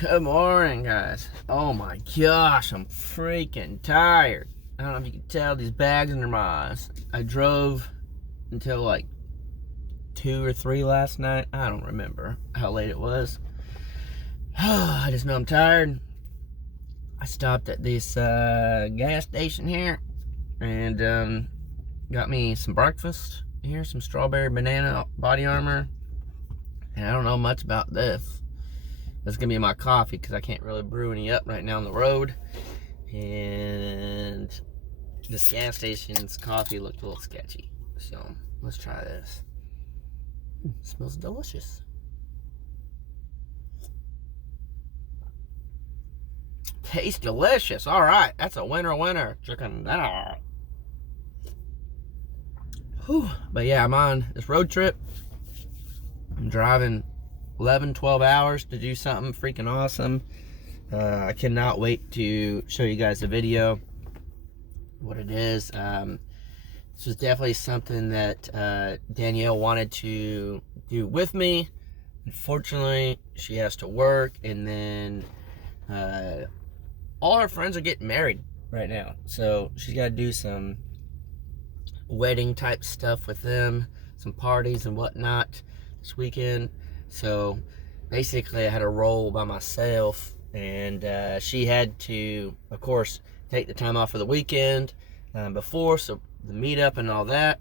Good morning, guys. Oh my gosh, I'm freaking tired. I don't know if you can tell, these bags under my eyes. I drove until like 2 or 3 last night. I don't remember how late it was. I just know I'm tired. I stopped at this gas station here and got me some breakfast. Here's some strawberry banana body armor. And I don't know much about this. That's gonna be my coffee because I can't really brew any up right now on the road. And this gas station's coffee looked a little sketchy. So let's try this. Smells delicious. Tastes delicious. All right, that's a winner. Chicken dinner. Whew. But yeah, I'm on this road trip. I'm driving 11, 12 hours to do something freaking awesome. I cannot wait to show you guys the video, what it is. This was definitely something that Danielle wanted to do with me. Unfortunately, she has to work, and then all her friends are getting married right now. So she's got to do some wedding type stuff with them, some parties and whatnot this weekend. So basically I had to roll by myself, and she had to, of course, take the time off for the weekend before, so the meetup and all that.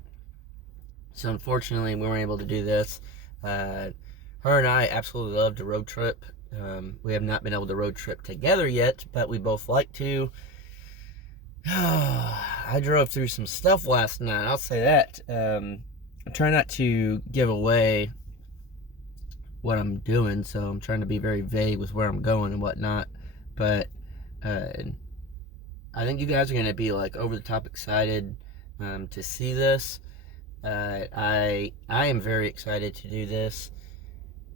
So unfortunately we weren't able to do this. Her and I absolutely loved the road trip. We have not been able to road trip together yet, but we both like to. I drove through some stuff last night, I'll say that. I'm trying not to give away what I'm doing, so I'm trying to be very vague with where I'm going and whatnot. But I think you guys are going to be like over the top excited to see this. I am very excited to do this.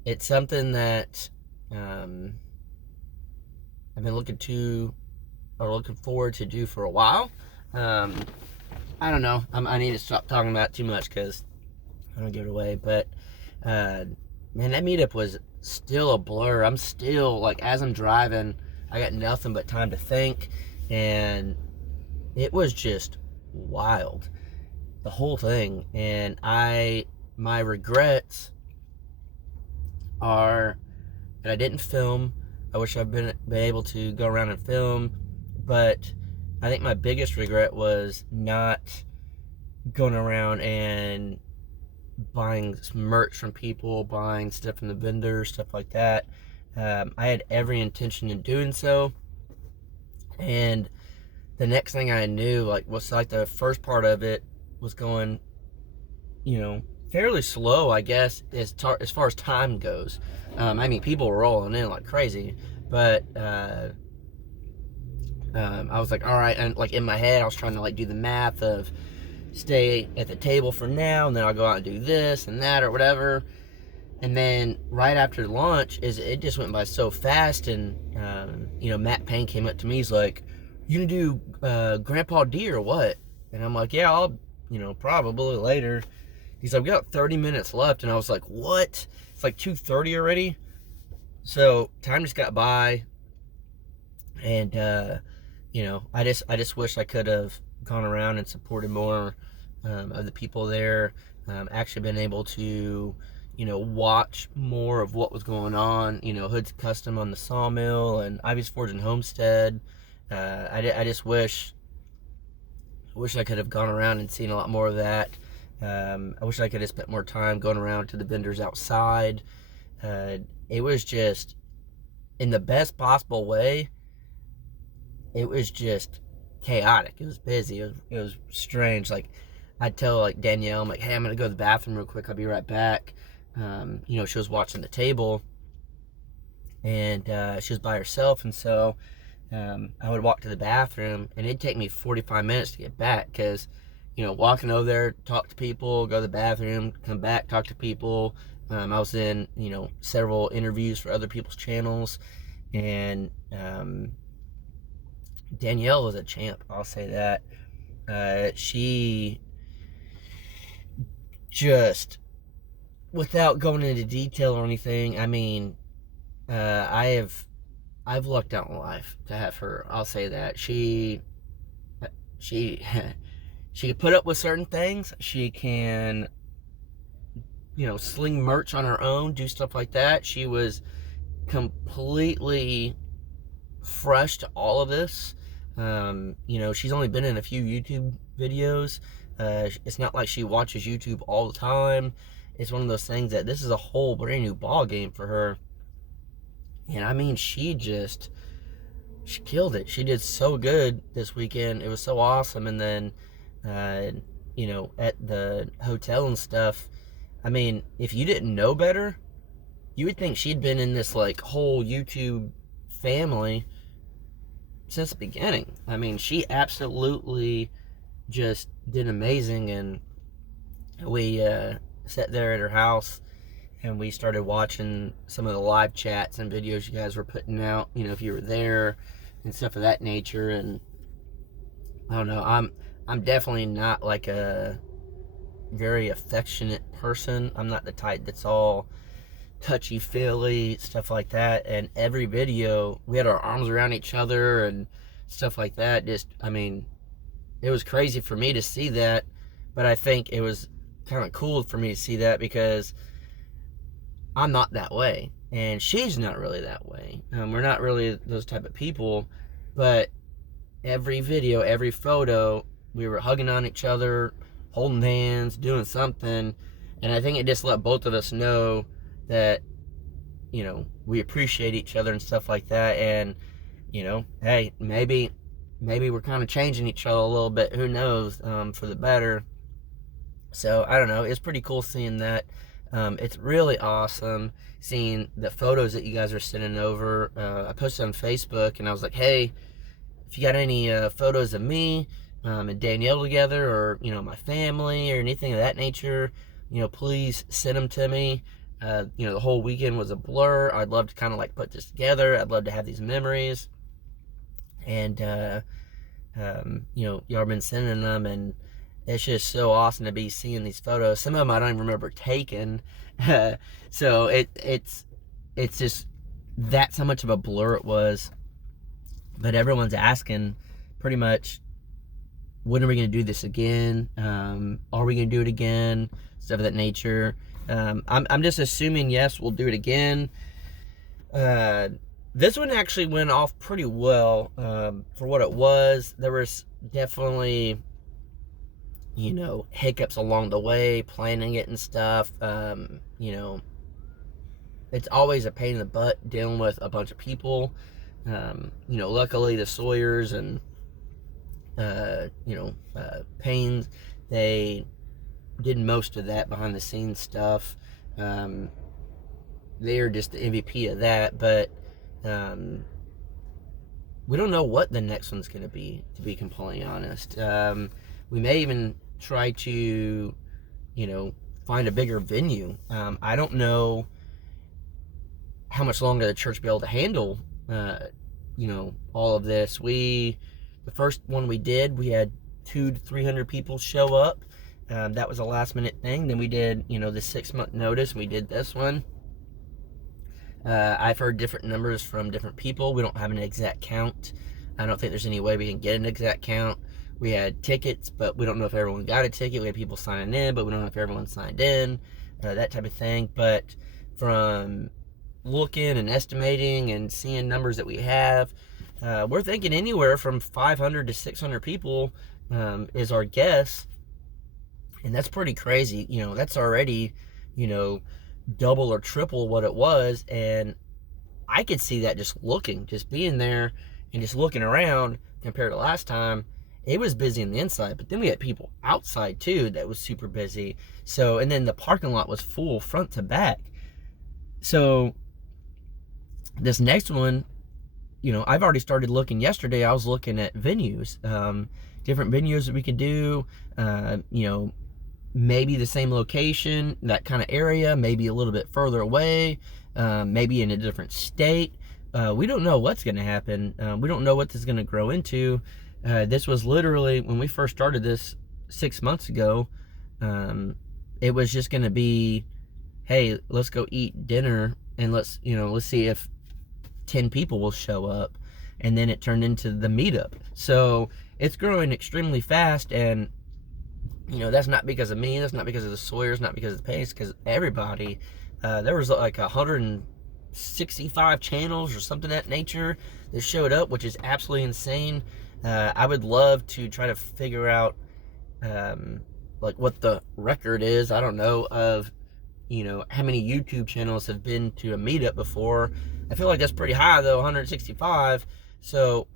It's something that I've been looking forward to do for a while. I don't know. I need to stop talking about it too much because I don't give it away. But man, that meetup was still a blur. I'm still, like, as I'm driving, I got nothing but time to think. And it was just wild, the whole thing. And my regrets are that I didn't film. I wish I'd been able to go around and film. But I think my biggest regret was not going around and buying merch from people, buying stuff from the vendors, stuff like that. I had every intention in doing so, and the next thing I knew, was like the first part of it was going, fairly slow, I guess, as far as time goes. I mean, people were rolling in like crazy, but I was like, all right, and like in my head, I was trying to like do the math of stay at the table for now, and then I'll go out and do this and that or whatever. And then right after lunch, it just went by so fast. And Matt Payne came up to me. He's like, "You gonna do Grandpa D or what?" And I'm like, "Yeah, I'll probably later." He's like, "We got 30 minutes left," and I was like, "What? It's like 2:30 already." So time just got by, and I just wish I could have gone around and supported more of the people there. Actually been able to watch more of what was going on. Hood's Custom on the sawmill, and Ivy's Forge and Homestead. I just wish I could have gone around and seen a lot more of that. I wish I could have spent more time going around to the vendors outside. It was just, in the best possible way, it was just chaotic. It was busy. It was strange. Like, I'd tell like Danielle, I'm like, "Hey, I'm gonna go to the bathroom real quick. I'll be right back." She was watching the table, and she was by herself, and so I would walk to the bathroom, and it'd take me 45 minutes to get back because, walking over there, talk to people, go to the bathroom, come back, talk to people. I was in, several interviews for other people's channels, and Danielle was a champ, I'll say that. She just, without going into detail or anything, I mean, I have I've lucked out in life to have her. I'll say that. She she can put up with certain things. She can, sling merch on her own, do stuff like that. She was completely fresh to all of this. She's only been in a few YouTube videos. It's not like she watches YouTube all the time. It's one of those things that this is a whole brand new ball game for her. And I mean, she killed it. She did so good this weekend. It was so awesome. And then, at the hotel and stuff, I mean, if you didn't know better, you would think she'd been in this like whole YouTube family since the beginning. I mean, she absolutely just did amazing. And we sat there at her house and we started watching some of the live chats and videos you guys were putting out, if you were there and stuff of that nature. And I don't know, I'm definitely not like a very affectionate person. I'm not the type that's all touchy-feely, stuff like that. And every video, we had our arms around each other and stuff like that. I mean, it was crazy for me to see that, but I think it was kind of cool for me to see that because I'm not that way, and she's not really that way. We're not really those type of people, but every video, every photo, we were hugging on each other, holding hands, doing something, and I think it just let both of us know that, we appreciate each other and stuff like that. And, hey, maybe we're kind of changing each other a little bit, who knows, for the better. So, I don't know, it's pretty cool seeing that. It's really awesome seeing the photos that you guys are sending over. I posted on Facebook, and I was like, hey, if you got any photos of me and Danielle together, or, my family or anything of that nature, please send them to me. The whole weekend was a blur. I'd love to kind of like put this together. I'd love to have these memories. And, y'all have been sending them, and it's just so awesome to be seeing these photos. Some of them I don't even remember taking. So it's just, that's how much of a blur it was. But everyone's asking pretty much, when are we going to do this again? Are we going to do it again? Stuff of that nature. I'm just assuming, yes, we'll do it again. This one actually went off pretty well for what it was. There was definitely, hiccups along the way, planning it and stuff. It's always a pain in the butt dealing with a bunch of people. Luckily the Sawyers and, Paynes, they did most of that behind the scenes stuff. They're just the MVP of that, but we don't know what the next one's going to be completely honest. We may even try to, find a bigger venue. I don't know how much longer the church will be able to handle, all of this. The first one we did, we had 200 to 300 people show up. That was a last minute thing. Then we did, the 6-month notice. We did this one. I've heard different numbers from different people. We don't have an exact count. I don't think there's any way we can get an exact count. We had tickets, but we don't know if everyone got a ticket. We had people signing in, but we don't know if everyone signed in, that type of thing. But from looking and estimating and seeing numbers that we have, we're thinking anywhere from 500 to 600 people is our guess. And that's pretty crazy. That's already, double or triple what it was. And I could see that just being there and just looking around compared to last time. It was busy on the inside, but then we had people outside too that was super busy. So, and then the parking lot was full front to back. So this next one, I've already started looking. Yesterday I was looking at venues, different venues that we could do, maybe the same location, that kind of area, maybe a little bit further away, maybe in a different state. We don't know what's going to happen. We don't know what this is going to grow into. This was literally, when we first started this 6 months ago, it was just going to be, hey, let's go eat dinner and let's see if 10 people will show up, and then it turned into the meetup. So it's growing extremely fast, and you know, that's not because of me, that's not because of the Sawyers, not because of the pace, because everybody, there was like 165 channels or something of that nature that showed up, which is absolutely insane. I would love to try to figure out like what the record is, I don't know, of, you know, how many YouTube channels have been to a meetup before. I feel like that's pretty high though, 165. So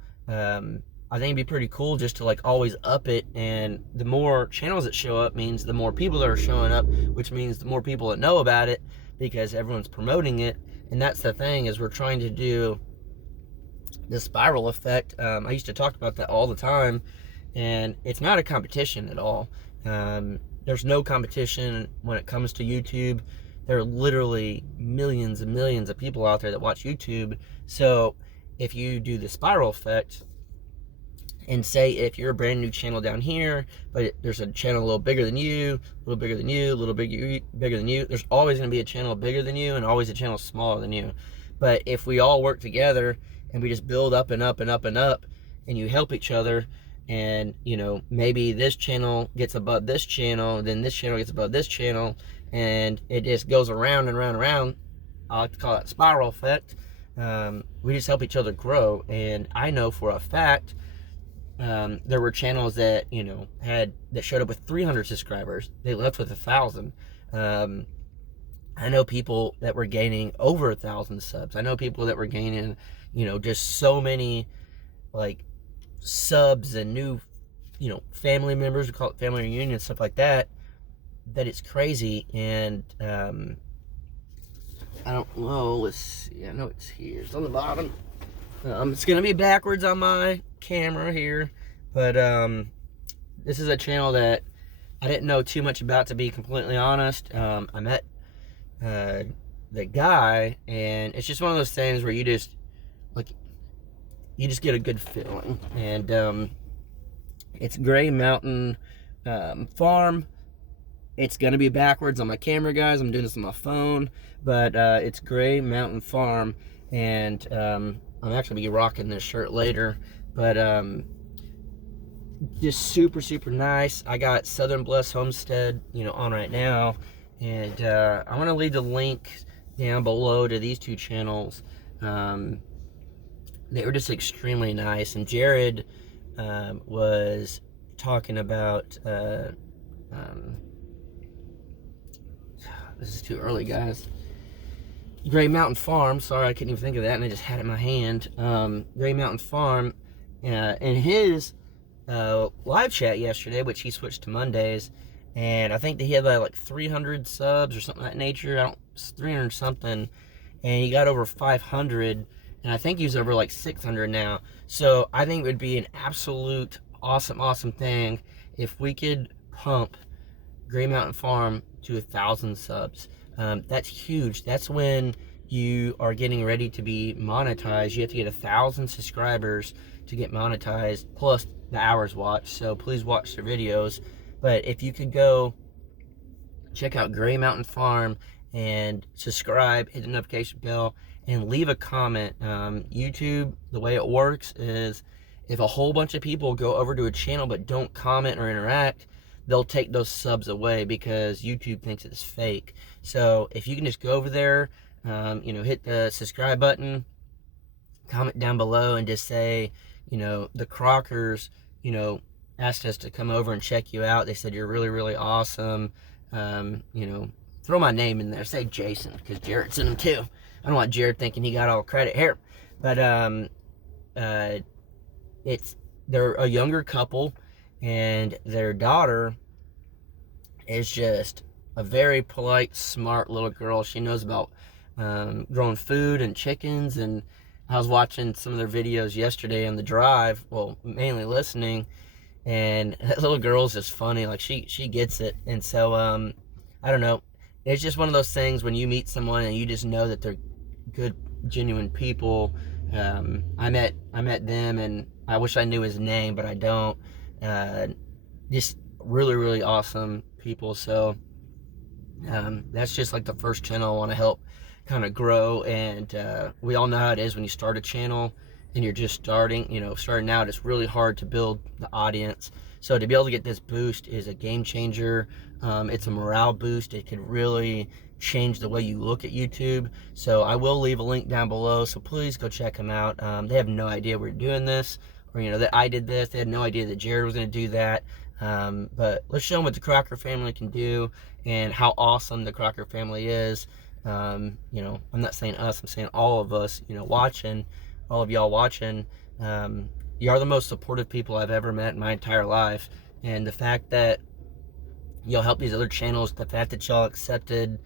I think it'd be pretty cool just to like always up it, and the more channels that show up means the more people that are showing up, which means the more people that know about it because everyone's promoting it. And that's the thing, is we're trying to do the spiral effect. I used to talk about that all the time, and it's not a competition at all. There's no competition when it comes to YouTube. There are literally millions and millions of people out there that watch YouTube. So if you do the spiral effect, and say if you're a brand new channel down here, but there's a channel a little bigger than you, a little bigger than you, a little bigger than you, there's always going to be a channel bigger than you and always a channel smaller than you. But if we all work together and we just build up and up and up and up, and you help each other, and you know, maybe this channel gets above this channel, then this channel gets above this channel, and it just goes around and around and around. I like to call it spiral effect. We just help each other grow. And I know for a fact there were channels that, you know, that showed up with 300 subscribers, they left with 1,000. I know people that were gaining over 1,000 subs. I know people that were gaining, you know, just so many like subs and new, you know, family members, we call it family reunion, stuff like that, that it's crazy. And I don't know, let's see, I know it's here, it's on the bottom. It's gonna be backwards on my camera here, but this is a channel that I didn't know too much about, to be completely honest. I met the guy, and it's just one of those things where you just get a good feeling. And it's Gray Mountain Farm. It's gonna be backwards on my camera, guys. I'm doing this on my phone, but it's Gray Mountain Farm, and I'm actually be rocking this shirt later. But just super nice. I got Southern Bless Homestead, you know, on right now, and I want to leave the link down below to these two channels. They were just extremely nice, and Jared was talking about this is too early, guys. Gray Mountain Farm, sorry, I couldn't even think of that, and I just had it in my hand. Gray Mountain Farm, in his live chat yesterday, which he switched to Mondays, and I think that he had like 300 subs or something of that nature. 300 something, and he got over 500, and I think he's over like 600 now. So I think it would be an absolute awesome thing if we could pump Gray Mountain Farm to 1,000 subs. That's huge. That's when you are getting ready to be monetized. You have to get 1,000 subscribers to get monetized, plus the hours watched. So please watch their videos. But if you could go check out Gray Mountain Farm and subscribe, hit the notification bell, and leave a comment. YouTube, the way it works is if a whole bunch of people go over to a channel but don't comment or interact, they'll take those subs away because YouTube thinks it's fake. So if you can just go over there, you know, hit the subscribe button, comment down below, and just say, you know, the Crockers, you know, asked us to come over and check you out. They said you're really awesome. You know, throw my name in there. Say Jason, because Jared's in them too. I don't want Jared thinking he got all credit here. But they're a younger couple, and their daughter is just a very polite, smart little girl. She knows about growing food and chickens, and I was watching some of their videos yesterday on the drive, well, mainly listening, and that little girl's just funny. Like, she gets it. And so I don't know, it's just one of those things when you meet someone and you just know that they're good, genuine people. I met them, and I wish I knew his name, but I don't. Just really awesome people. So that's just like the first channel I want to help kind of grow. And we all know how it is when you start a channel and you're just starting, starting out. It's really hard to build the audience. So to be able to get this boost is a game changer. It's a morale boost. It could really change the way you look at YouTube. So I will leave a link down below, so please go check them out. They have no idea we're doing this, or that I did this. They had no idea that Jared was going to do that. But let's show them what the Crocker family can do and how awesome the Crocker family is. I'm not saying us, I'm saying all of us, watching, all of y'all watching. You are the most supportive people I've ever met in my entire life. And the fact that y'all help these other channels, the fact that y'all accepted,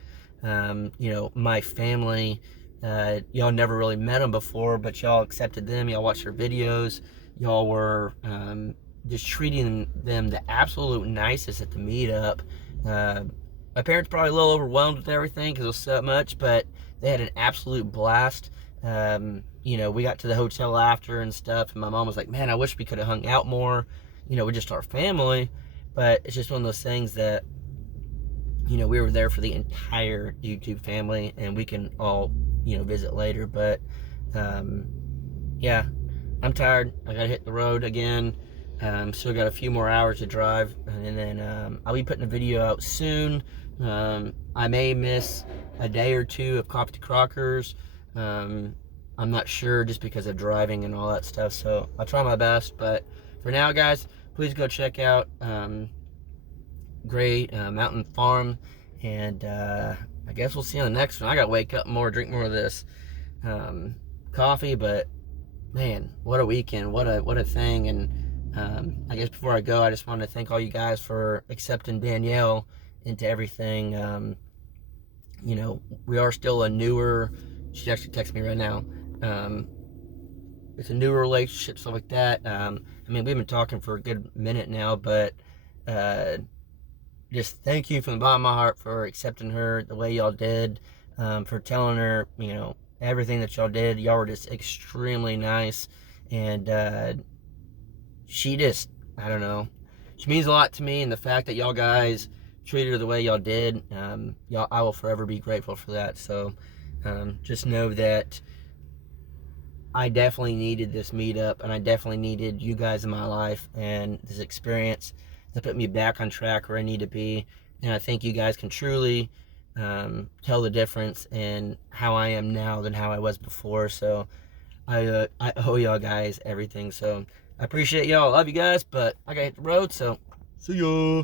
my family, y'all never really met them before, but y'all accepted them, y'all watched their videos, y'all were just treating them the absolute nicest at the meetup. My parents probably a little overwhelmed with everything because it was so much, but they had an absolute blast. We got to the hotel after and stuff, and my mom was like, man, I wish we could have hung out more, with just our family. But it's just one of those things that, we were there for the entire YouTube family, and we can all, visit later. But, yeah, I'm tired. I gotta hit the road again. Still got a few more hours to drive, and then I'll be putting a video out soon. I may miss a day or two of Coffee to Crockers. I'm not sure, just because of driving and all that stuff, so I'll try my best. But for now, guys, please go check out Great Mountain Farm, and I guess we'll see you on the next one. I gotta wake up more, drink more of this coffee. But man, what a weekend, what a thing. And I guess before I go, I just want to thank all you guys for accepting Danielle into everything. We are still a newer, she actually texted me right now, it's a newer relationship, stuff like that. We've been talking for a good minute now, but just thank you from the bottom of my heart for accepting her the way y'all did, for telling her, everything that y'all did. Y'all were just extremely nice, and she just, I don't know, she means a lot to me, and the fact that y'all guys treated her the way y'all did, I will forever be grateful for that. So just know that I definitely needed this meetup, and I definitely needed you guys in my life and this experience to put me back on track where I need to be. And I think you guys can truly tell the difference in how I am now than how I was before. So I owe y'all guys everything. So I appreciate y'all. Love you guys, but I gotta hit the road, so see ya.